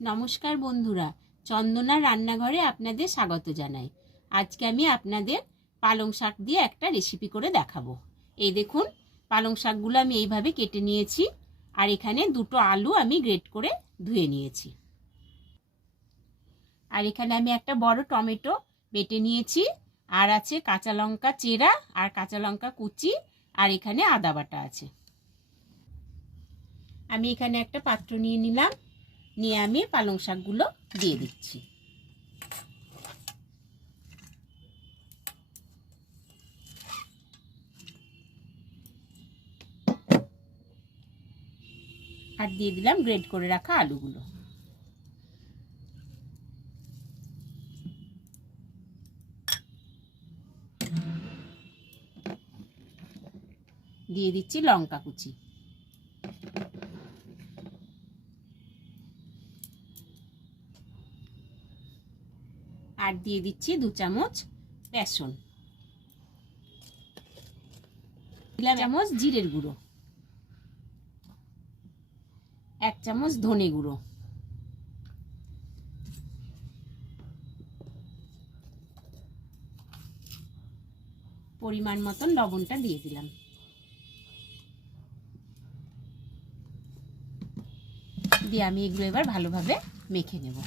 নমস্কার বন্ধুরা, চন্দনার রান্নাঘরে আপনাদের স্বাগত জানাই। আজকে আমি আপনাদের পালং শাক দিয়ে একটা রেসিপি করে দেখাবো। এই দেখুন, পালং শাকগুলো আমি এইভাবে কেটে নিয়েছি, আর এখানে দুটো আলু আমি গ্রেট করে ধুয়ে নিয়েছি। আর এখানে আমি একটা বড় টমেটো বেটে নিয়েছি, আর আছে কাঁচা লঙ্কা চেরা আর কাঁচা লঙ্কা কুচি, আর এখানে আদা বাটা আছে। আমি এখানে একটা পাত্র নিয়ে নিলাম, নিয়ে আমি পালং শাকগুলো দিয়ে দিচ্ছি। আর দিয়ে দিলাম গ্রেট করে রাখা আলুগুলো। দিয়ে দিচ্ছি লঙ্কা কুচি। আর দিয়ে দিচ্ছি 2 চামচ বেসন। দিলাম 1 চামচ জিরের গুঁড়ো, 1 চামচ ধনে গুঁড়ো, পরিমাণ মতন লবণটা দিয়ে দিলাম। দিয়ে আমি এগুলো এবার ভালোভাবে মেখে নেব।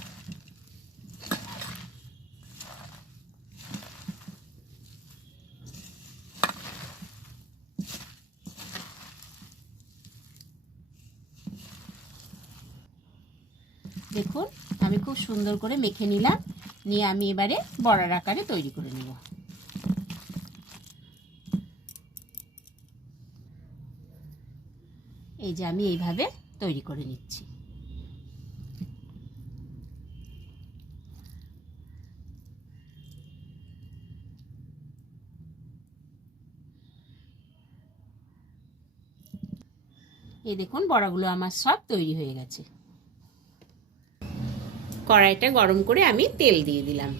দেখুন, আমি খুব সুন্দর করে মেখে নিলাম। নিয়ে আমি এবারে বড়ার আকারে তৈরি করে নেব। এই যে আমি এইভাবে তৈরি করে নিচ্ছি। এই দেখুন, বড়াগুলো আমার সব তৈরি হয়ে গেছে। কড়াইটা গরম করে আমি তেল দিয়ে দিলাম।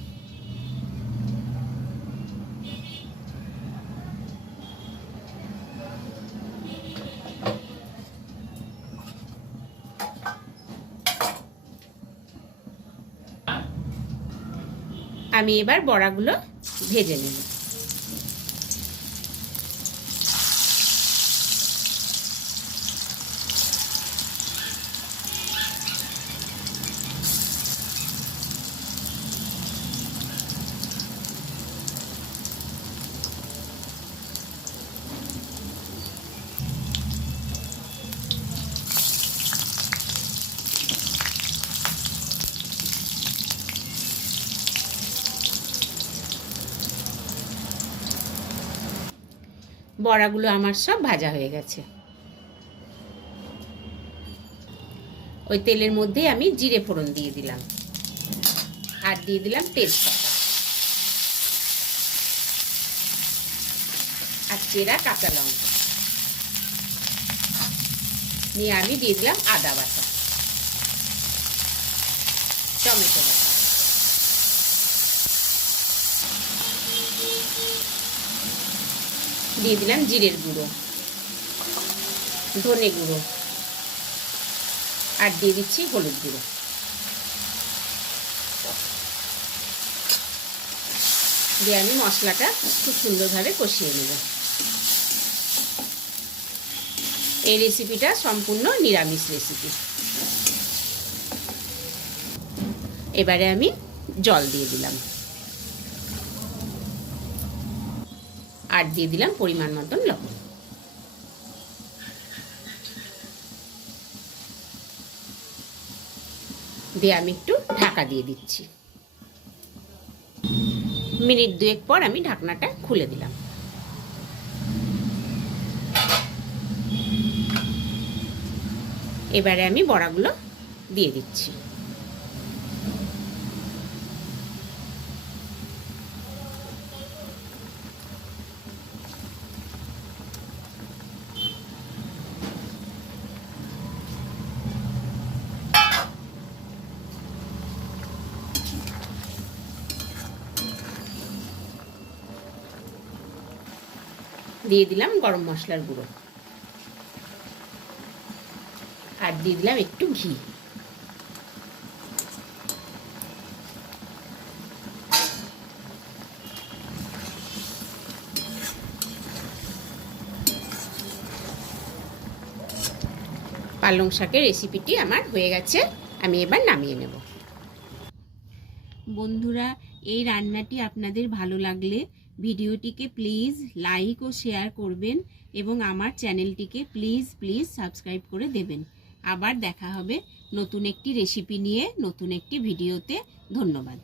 আমি এবার বড়াগুলো ভেজে নেব। বড়াগুলো আমার সব ভাজা হয়ে গেছে। ওই তেলের মধ্যে আমি জিরে ফোড়ন দিয়ে দিলাম, আর দিয়ে দিলাম তেজপাতা, আর চেরা কাঁচা লঙ্কা। নিয়ে আমি দিয়ে দিলাম আদা বাটা, টমেটো বাটা, দিয়ে দিলাম জিরের গুঁড়ো, ধনে গুঁড়ো, আর দিয়ে দিচ্ছি হলুদ গুঁড়ো। দিয়ে আমি মশলাটা খুব সুন্দরভাবে কষিয়ে নেব। এই রেসিপিটা সম্পূর্ণ নিরামিষ রেসিপি। এবারে আমি জল দিয়ে দিলাম, আর দিয়ে দিলাম পরিমাণ মতন লবণ। দিয়ে আমি একটু ঢাকা দিয়ে দিচ্ছি। মিনিট 2 পর আমি ঢাকনাটা খুলে দিলাম। এবারে আমি বড়াগুলো দিয়ে দিচ্ছি। দিয়ে দিলাম গরম মশলার গুঁড়ো, আর দিয়ে দিলাম একটু ঘি। পালং শাকের রেসিপিটি আমার হয়ে গেছে, আমি এবার নামিয়ে নেব। বন্ধুরা, এই রান্নাটি আপনাদের ভালো লাগলে ভিডিওটিকে প্লিজ লাইক ও শেয়ার করবেন এবং আমার চ্যানেলটিকে প্লিজ সাবস্ক্রাইব করে দেবেন। আবার দেখা হবে নতুন একটি রেসিপি নিয়ে, নতুন একটি ভিডিওতে। ধন্যবাদ।